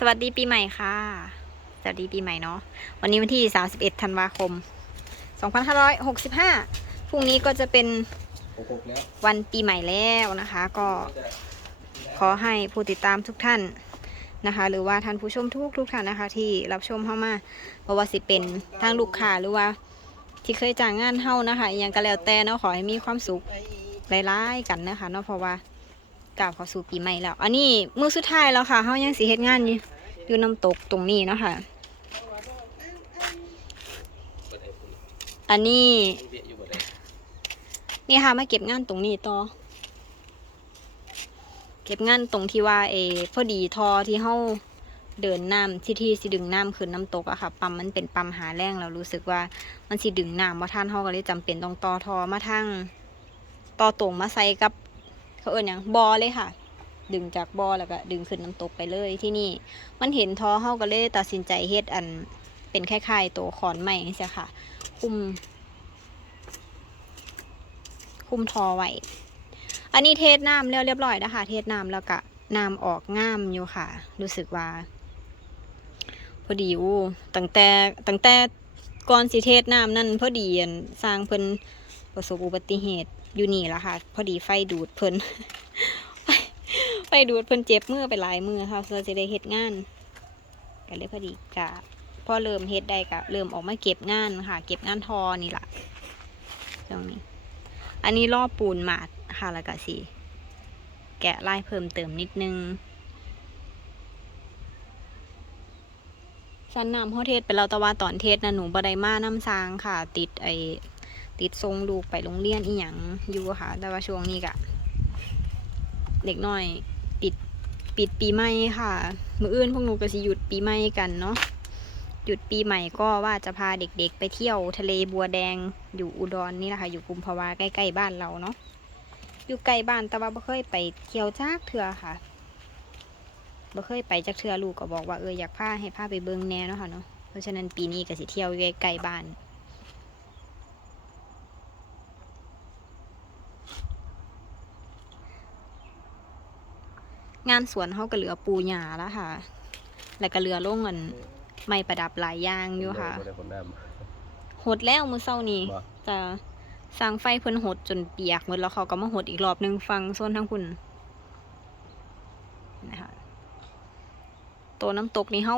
สวัสดีปีใหม่ค่ะ สวัสดีปีใหม่เนาะ วันนี้วันที่ 31 ธันวาคม 2565 พรุ่งนี้ก็จะเป็นวันปีใหม่แล้วนะคะ ก็ขอให้ผู้ติดตามทุกท่านนะคะ หรือว่าท่านผู้ชมทุกทุกท่านนะคะ ที่รับชมเข้ามาบ่ว่าสิเป็นทางลูกค้าหรือว่าที่เคยจ้างงานเฮานะคะอหยังก็แล้วแต่เนาะขอให้มีความสุขหลายๆกันนะคะเนาะเพราะว่า กล่าวเข้าสู่ปีใหม่แล้ว อันนี้มือสุดท้ายแล้วค่ะเฮายังสิเฮ็ดงานอยู่อยู่น้ำตกตรงนี้เนาะค่ะ อันนี้ นี่ค่ะมาเก็บงานตรงนี้ต่อ เก็บงานตรงที่ว่าเอพอดีทอที่เฮาเดินน้ำที่ที่สิดึงน้ำขึ้นน้ำตกอะค่ะ ปั๊มมันเป็นปั๊มหาแรงเรารู้สึกว่ามันสิดึงน้ำว่าท่านเฮาก็เลยจำเป็นต้องต่อทอมาทางต่อตรงมาใส่กับ เขาเอิ้นหยังบอเลยค่ะ ดึงจากบอแล้วก็ดึงขึ้นน้ำตกไปเลยที่นี่ มันเห็นทอเฮาก็เลยตัดสินใจเฮ็ดอันเป็นคล้ายๆตัวขอนไม้นี่สิค่ะ คุม คุมทอไว้ อันนี้เทศน้ำแล้วเรียบร้อยนะคะ เทศน้ำแล้วก็น้ำออกง่ามอยู่ค่ะ รู้สึกว่า พอดีอู้ตั้งแต่ตั้งแต่ก่อนสิเทศน้ำนั่นพอดีอันสร้างเพิ่นประสบอุบัติเหตุ อยู่นี่ละค่ะ พอดีไฟดูดเพิ่นไฟดูดเพิ่นเจ็บมือไปหลายมือค่ะเราจะได้เฮ็ดงานก็เลยพอดีกะพอเริ่มเฮ็ดได้กะเริ่มออกมาเก็บงานค่ะ เก็บงานทอนี่ล่ะตรงนี้ อันนี้รอบปูนหมาดค่ะแล้วก็สิแกะลายเพิ่มเติมนิดนึงสันนำพ่อเทศไปแล้วแต่ว่าตอนเทศนะหนูบไดมาน้ำซางค่ะ ติดไอ ติดทรงลูกไปโรงเรียนอีหยังอยู่ค่ะ แต่ว่าช่วงนี้กะเด็กน้อยปิดปิดปีใหม่ค่ะ มืออื่นพวกหนูก็สิหยุดปีใหม่กันเนาะหยุดปีใหม่ก็ว่าจะพาเด็กๆ ไปเที่ยวทะเลบัวแดงอยู่อุดรนี่แหละค่ะ อยู่กุมภาวาใกล้ๆบ้านเราเนาะอยู่ใกล้บ้านแต่ว่าบ่เคยไปเที่ยวจักเถื่อค่ะบ่เคยไปจักเถื่อลูกก็บอกว่าเอออยากพาให้พาไปเบิงแน่เนาะค่ะเนาะเพราะฉะนั้นปีนี้ก็สิเที่ยวใกล้ๆบ้าน งานสวนเขาก็เหลือปูหญ้าแล้วค่ะ แล้วก็เหลือลงเงินไม้ประดับหลายอย่างอยู่ค่ะบนไอโฟนน้หดแล้วมือเศร้านี้บ่ จะสร้างไฟเพิ่นหดจนเปียกหมดแล้วเขาก็มาหดอีกรอบหนึงฟังโซนทั้งคุณนะคะตัวน้ำตกนี่เฮา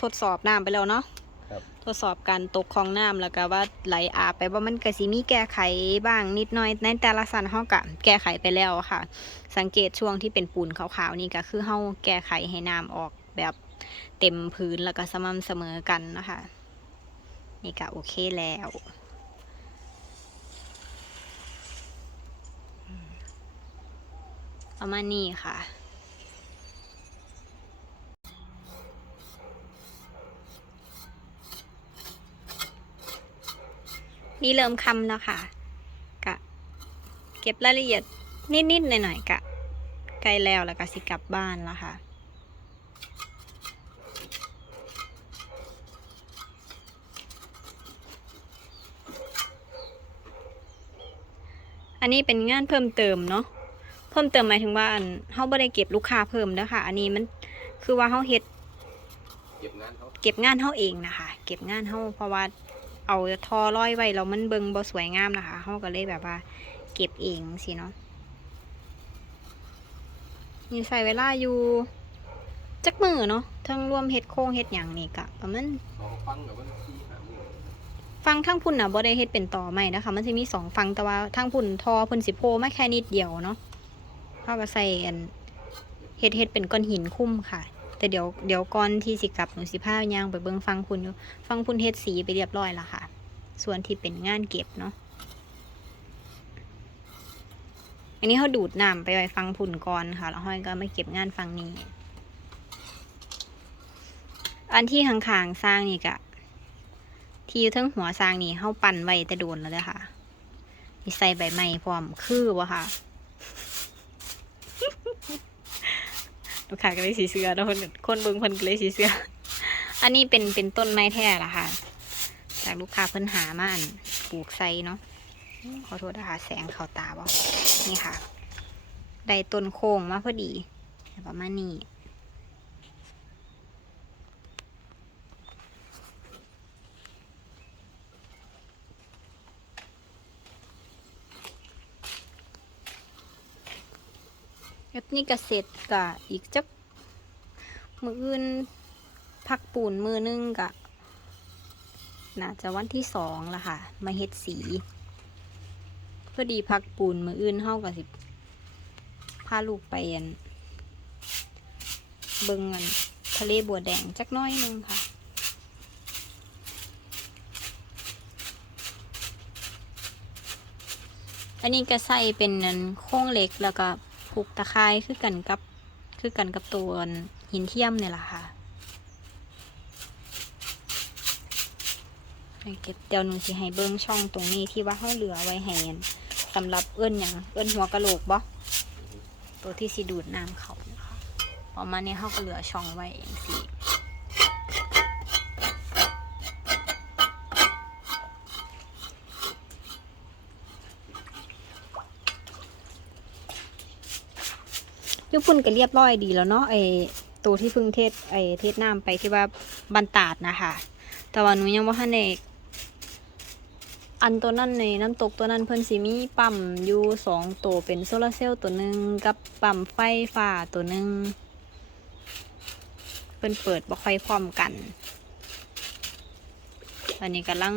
ทดสอบน้ำไปแล้วเนาะำครับ ทดสอบการตกของน้ำแล้วก็ว่าไหลอาบไปว่ามันก็สิมีแก้ไขบ้างนิดหน่อย ในแต่ละสันเฮาก็แก้ไขไปแล้วค่ะ สังเกตช่วงที่เป็นปูนขาวๆนี่ก็คือเฮาแก้ไขให้น้ำออกแบบเต็มพื้นแล้วก็สม่ำเสมอกันนะคะนี่ก็โอเคแล้วอืมประมาณนี้ค่ะ นี่เริ่มคำแล้วค่ะ กะ เก็บรายละเอียดนิดๆหน่อยๆกะใกล้แล้วแล้วก็สิกลับบ้านแล้วค่ะอันนี้เป็นงานเพิ่มเติมเนาะ เพิ่มเติมหมายถึงว่าอันเฮาบ่ได้เก็บลูกค้าเพิ่มนะคะอันนี้มันคือว่าเฮาเฮ็ด เก็บงานเขาเก็บงานเฮาเองนะคะ เก็บงานเฮาเพราะว่า เอาทอร้อยไว้แล้วมันเบิงบ่สวยงามนะคะเฮาก็เลยแบบว่า เก็บเองสิเนาะนี่ใส่เวลาอยู่จักมือเนาะทั้งรวมเฮ็ดโค้งเฮ็ดหยังนี่กะประมาณฟังทั้งพุ่นน่ะบ่ได้เฮ็ดเป็นต่อใหม่นะคะ มันจะมีสองฟังแต่ว่าทั้งพุ่นทอพุ่นสิโพมาแค่นิดเดียวเนาะเฮาก็ใส่อันเฮ็ดเฮ็ดเป็นก้อนหินคุ้มค่ะ แต่เดี๋ยวเดี๋ยวก่อนที่สิกลับหนูสิพายางไปเบิ่งฟังพุ่นอยู่ฟังพุ่นเฮ็ดสีไปเรียบร้อยแล้วค่ะ ส่วนที่เป็นงานเก็บเนาะอันนี้เขาดูดน้ำไปไว้ฟังพุ่นก่อนค่ะ แล้วห้อยก็มาเก็บงานฟังนี้ อันที่ข้างๆสร้างนี่กะ ที่อยู่ทั้งหัวสร้างนี่เขาปั่นไว้แต่โดนแล้วเด้อค่ะมีใส่ใบไม้พร้อมคือวะค่ะลูกค้าก็เลยสีเสื้อแล้วคนคนเบิ่งเพิ่นก็เลยสีเสื้อ อันนี้เป็นเป็นต้นไม้แท้ละค่ะ จากลูกค้าเพิ่นหามาอันปลูกไซเนาะขอโทษนะคะแสงเข่าตาบ่นี่ค่ะ ได้ต้นโค้งมาพอดีประมาณนี้เอฟนี่กเสร็จกะอีกจักมืออื่น พักปูนมือนึงกะ น่าจะวันที่สองละค่ะ มาเฮ็ดสีพอดีพักปูนมืออื่นเฮากับสิพาลูกไปอันเบิงอันทะเลบัวแดงจักน้อยหนึงค่ะ อันนี้ก็ใส่เป็นอันโค้งเล็กแล้วก็ผูกตะไคร้คือกันกับคือกันกับตัวหินเทียมเนี่ยแหละค่ะให้ เก็บเดี๋ยวหนูสิให้เบิ้งช่องตรงนี้ที่ว่าเขาเหลือไว้ให้อันสำหรับเอื้อนอย่างเอื้อนหัวกะโหลกบ่ตัวที่สิดูดน้ำเขานะคะประมาณนี้เขาก็เหลือช่องไว้เองสิญี่ปุ่นก็เรียบร้อยดีแล้วเนาะไอตัวที่พิ่งเทศไอเทศน้ำไปที่ว่าบันตาดนะคะแต่ว่าหนูยังว่าทันเอก อันตัวนั้นในน้ำตกตัวนั้นเพิ่นสิมีปั๊มอยู่สองตัวเป็นโซลาร์เซลล์ตัวหนึ่งกับปั๊มไฟฟ้าตัวหนึ่งเพิ่นเปิดบ่ค่อยพร้อมกันตอนนี้กำลัง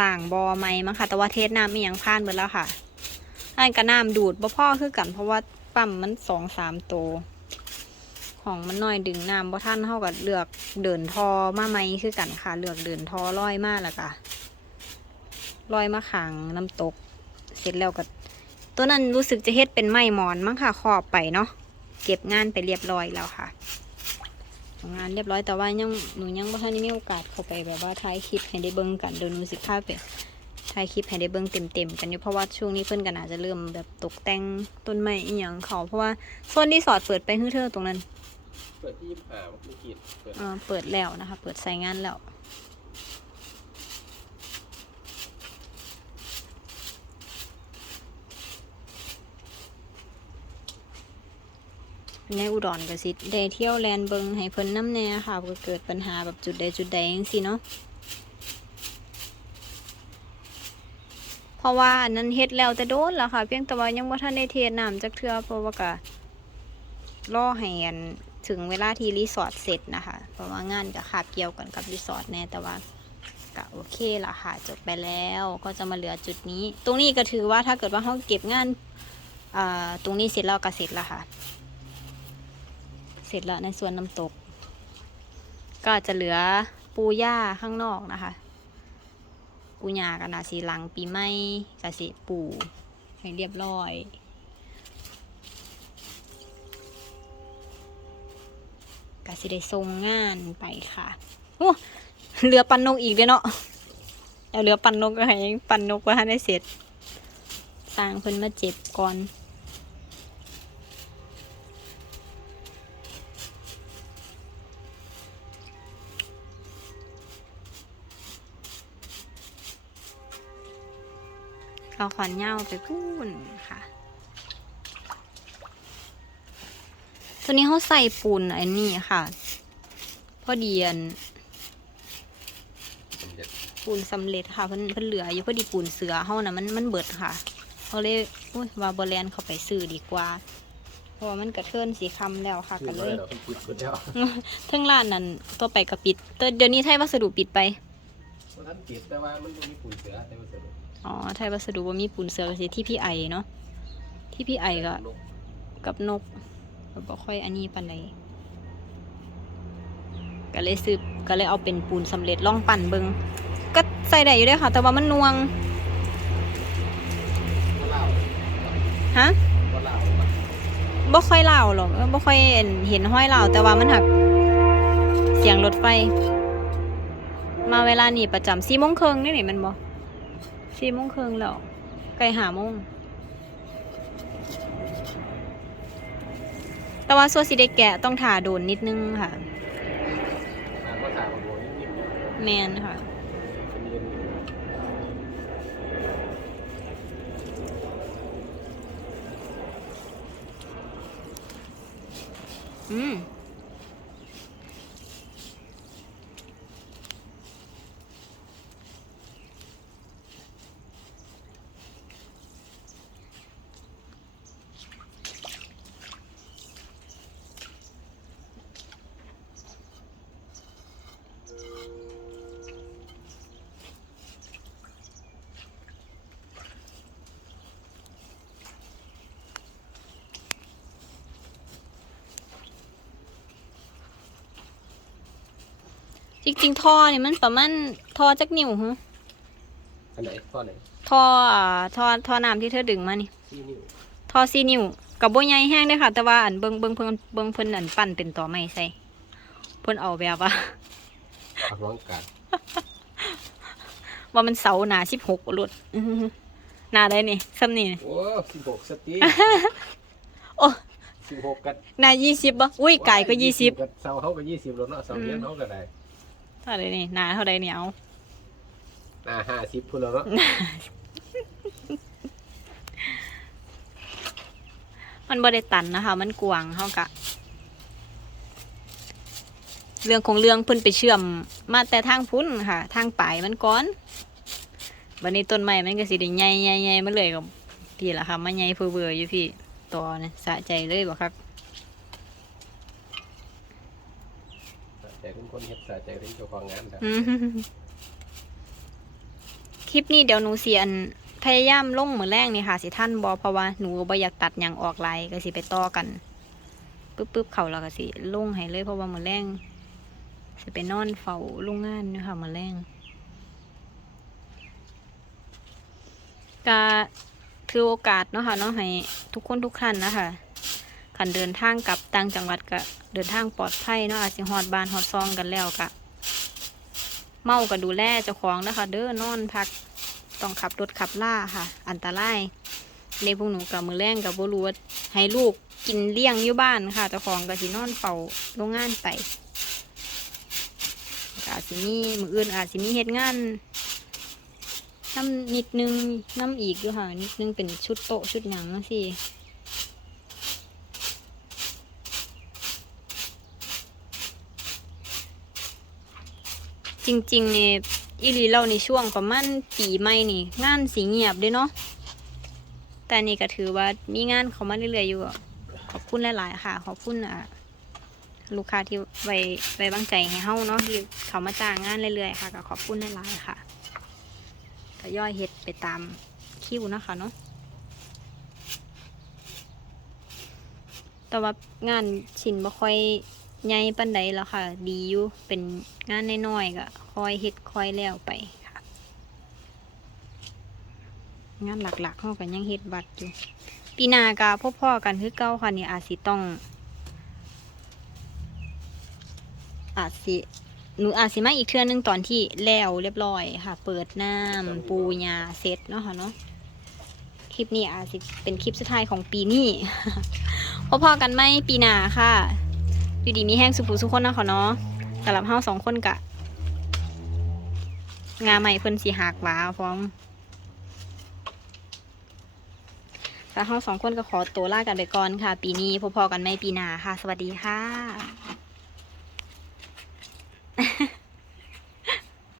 ล้างบอไม้มั้งค่ะ แต่ว่าเทศน้ำไมีอย่างผ่านเบิดแล้วค่ะอันก็น้ำดูดบ่พ่อคือกันเพราะว่าปั๊มมันสองสามตัวของมันน้อยดึงน้ำบ่ท่านเท่ากับเลือกเดินทอมาไหมคือกันค่ะ เลือกเดินทอร้อยมากแล้วก็ ร้อยมาขังน้ำตก เสร็จแล้วก็ ตัวนั้นรู้สึกจะเฮ็ดเป็นไม้หมอนมั้งค่ะขอบไปเนาะเก็บงานไปเรียบร้อยแล้วค่ะงานเรียบร้อยแต่ว่ายังหนูยังบ่ทันได้มีโอกาสเข้าไปแบบว่าถ่ายคลิปให้ได้เบิ่งกันโดยหนูสิพาไปถ่ายคลิปให้ได้เบิ่งเต็มๆกันอยู่เพราะว่าช่วงนี้เพิ่นก็น่าจะเริ่มแบบตกแต่งต้นไม้อีหยังเขาเพราะว่าโซนที่สอดเปิดไปฮื้อเธอตรงนั้น เปิดที่ยี่สิบห้าเมื่อกี้เปิด เอ่อเปิดแล้วนะคะ เปิดใช้งานแล้ว ในอุดรก็สิได้เที่ยวแลนเบิงให้เพิ่นน้ำแน่ค่ะเพื่อเกิดปัญหาแบบจุดใดจุดใดจังซี่เนาะเพราะว่าอันนั้นเฮ็ดแล้วแต่โดนแล้วค่ะ เพียงแต่ว่ายังบ่ทันได้เทน้ำจักเทื่อเพราะว่าก็รอให้อันถึงเวลาที่รีสอร์ทเสร็จนะคะ เพราะว่างานก็คาบเกี่ยวกันกับรีสอร์ทแน่แต่ว่าก็โอเคละค่ะจบไปแล้วก็จะมาเหลือจุดนี้ ตรงนี้ก็ถือว่าถ้าเกิดว่าเขาเก็บงานตรงนี้เสร็จแล้วก็เสร็จแล้วค่ะ เสร็จแล้วในส่วนน้ำตก ก็จะเหลือปูหญ้าข้างนอกนะคะ ปูหญ้ากันนาสีหลังปีใหม่กสิปูให้เรียบร้อยกสิได้ทรงงานไปค่ะโอ้เหลือปันนกอีกเด้อเนาะเอาเหลือปันนกก็ให้ปันนกว่าให้ได้เสร็จสร้างเพิ่นมาเจ็บก่อน เอาขอนเหย้าไปพูนค่ะ ตัวนี้เขาใส่ปูนไอ้นี่ค่ะพอดีอันสำเร็จปูนสำเร็จค่ะเพิ่นเพิ่นเหลืออยู่พอดีปูนเสือเฮานะมันมันเบิดค่ะเขาเลยอุ้ยว่าบแลนเข้าไปซื้อดีกว่าเพราะว่ามันกระเทินสีคำแล้วค่ะคือก็เลเลยยเราปิดคนเดียวเทั้งร้านนั้นตัวไปกระปิดแต่เดี๋ยวนี้ไทยวัสดุปิดไปเพราะท่านปิดแต่ว่ามันบ่มีปุ๋ยเสือแต่ว่าเสื อ๋อไทยวัสดุว่ามีปูนเสือก็สิที่พี่ไอเนาะที่พี่ไอก็กับนกก็บ่ค่อยอันนี้ปานใดก็เลยซื้อก็เลยเอาเป็นปูนสำเร็จลองปั่นเบิงก็ใส่ได้อยู่ด้อค่ะ แต่ว่ามันนวงฮะบ่ค่อยเล่าหรอกบ่ค่อยเห็นเห็นห้อยเล่าแต่ว่ามันหักเสียงรถไฟ มาเวลานี่ประจำสี่โมงครึ่งนี่นี่มันบ่ สี่โมงครึ่งแล้วใกล้ห้าโมงแต่ว่าส่วนสิได้แกะต้องถ่าโดนนิดนึงค่ะ อ่านว่าตาบางคนนิ่มๆแมนค่ะ เป็นเรียนอืม จริงๆท่อนี่มันประมาณท่อจักนิ้วฮะอันไหนข้อไหนท่ออ่าท่อท่อน้ำที่เธอดึงมานี่สี่นิ้วท่อสี่นิ้วกับโบใหญ่แห้งเด้อค่ะ แต่ว่าอันเบิงเบิงเพิ่นเบิงเพิ่นอันปั้นเป็นต่อไม้ใส่เพิ่นเอาแบบว่า ออกร้องการว่ามันเสาหนาสิบหกลุดอื้อหือหนาได้นี่ซ้ำนี่โอ้สิบหกสตีโอ้สิบหกกัดหนายี่สิบบ่อุ้ยไก่ก็ยี่สิบ กัดเสาเขาก็ยี่สิบแล้วเนาะเสาเนี้ยเขาก็ได้เท่าไรนี่หนาเท่าไรเนี่ยเอาหน้าห้าสิบพุ่นแล้วเนาะมันบ่ได้ตันนะคะ มันกวางเฮากะ เรื่องของเรื่องเพิ่นไปเชื่อม มาแต่ทางพุ่นค่ะ ทางปลายมันก้อนบัดนี้ต้นไม้มันก็สิได้ใหญ่ๆๆมาเลยกับพี่ล่ะค่ะมาใหญ่เพื่อเบื่ออยู่พี่ต่อนะสะใจเลยบ่ครับ แต่เป็นคนเฮ็ดสะใจเป็นเจ้าของงานครับอืมคลิปนี้เดี๋ยวหนูเสียนพยายามลงเหมือแรกนี่ค่ะสิท่านบอเพราะว่าหนูบ่อยากตัดอย่างออกไลน์ก็สิไปต่อกันปึ๊บปึ๊บเขาเราก็สิลงให้เลยเพราะว่าเหมือแรงสิไปนอนเฝ้าโรงงานเนาะคะมือแรงก็ถือโอกาสเนาะค่ะเนาะให้ทุกคนทุกท่านนะคะ ขันเดินทางกลับต่างจังหวัดก็เดินทางปลอดภัยเนาะอาจสิฮอดบ้านฮอดซองกันแล้วก็เมาก็ดูแลเจ้าของนะคะ เด้อนอนพักต้องขับรถขับล่าค่ะ อันตรายในพวกหนูกับมือแรงกับบัรู้ว่าให้ลูกกินเลี้ยงอยู่บ้านค่ะเจ้าของก็สินอนเฝ้าโรงงานไปอาจสิมีมืออื่นอาจสิมีเหตุงานน้ำนิดนึงน้ำอีกอยู่ค่ะ นิดนึงเป็นชุดโต๊ะชุดหยังสิ ริงๆนี่อีหลีเราในช่วงประมาณปีใหม่นี่ งานสีเงียบด้วยเนาะแต่นี่ก็ถือว่ามีงานเขามาเรื่อยๆอยู่ขอบคุณหลายๆค่ะ ขอบคุณอะลูกค้าที่ไว้ไว้วางใจให้เฮาเนาะที่เขามาจ้างงานเรื่อยๆค่ะก็ขอบคุณหลายๆค่ะก็ย่อยเฮ็ดไปตามคิวนะคะเนาะแต่ว่างานชินบ่ค่อย ใหญ่ปันใดแล้วค่ะ ดีอยู่เป็นงานน้อยๆก็คอยเฮ็ดคอยแล้วไปค่ะ งานหลักๆเขาก็ยังเฮ็ดบัตรอยู่ ปีนาก็พ่อๆกันคือเก่าค่ะนี่อาจสิต้อง อาจสิหนูอาจสิมาอีกเทื่อนึงตอนที่แล้วเรียบร้อยค่ะ เปิดน้ำปูยาเสร็จเนาะค่ะเนาะคลิปนี้อาจสิเป็นคลิปสุดท้ายของปีนี้พ่อๆกันไหมปีหน้าค่ะ อยู่ดีมีแห้งสุผูสุคนนะค่ะเนาะสำหรับเฮาสองคนกะ งาใหม่เพิ่นสีหักหวาพร้อมแต่เฮาสองคนก็ขอตัวลากันไปก่อนค่ะ ปีนี้พอๆกันไม่ปีหน้าค่ะ สวัสดีค่ะ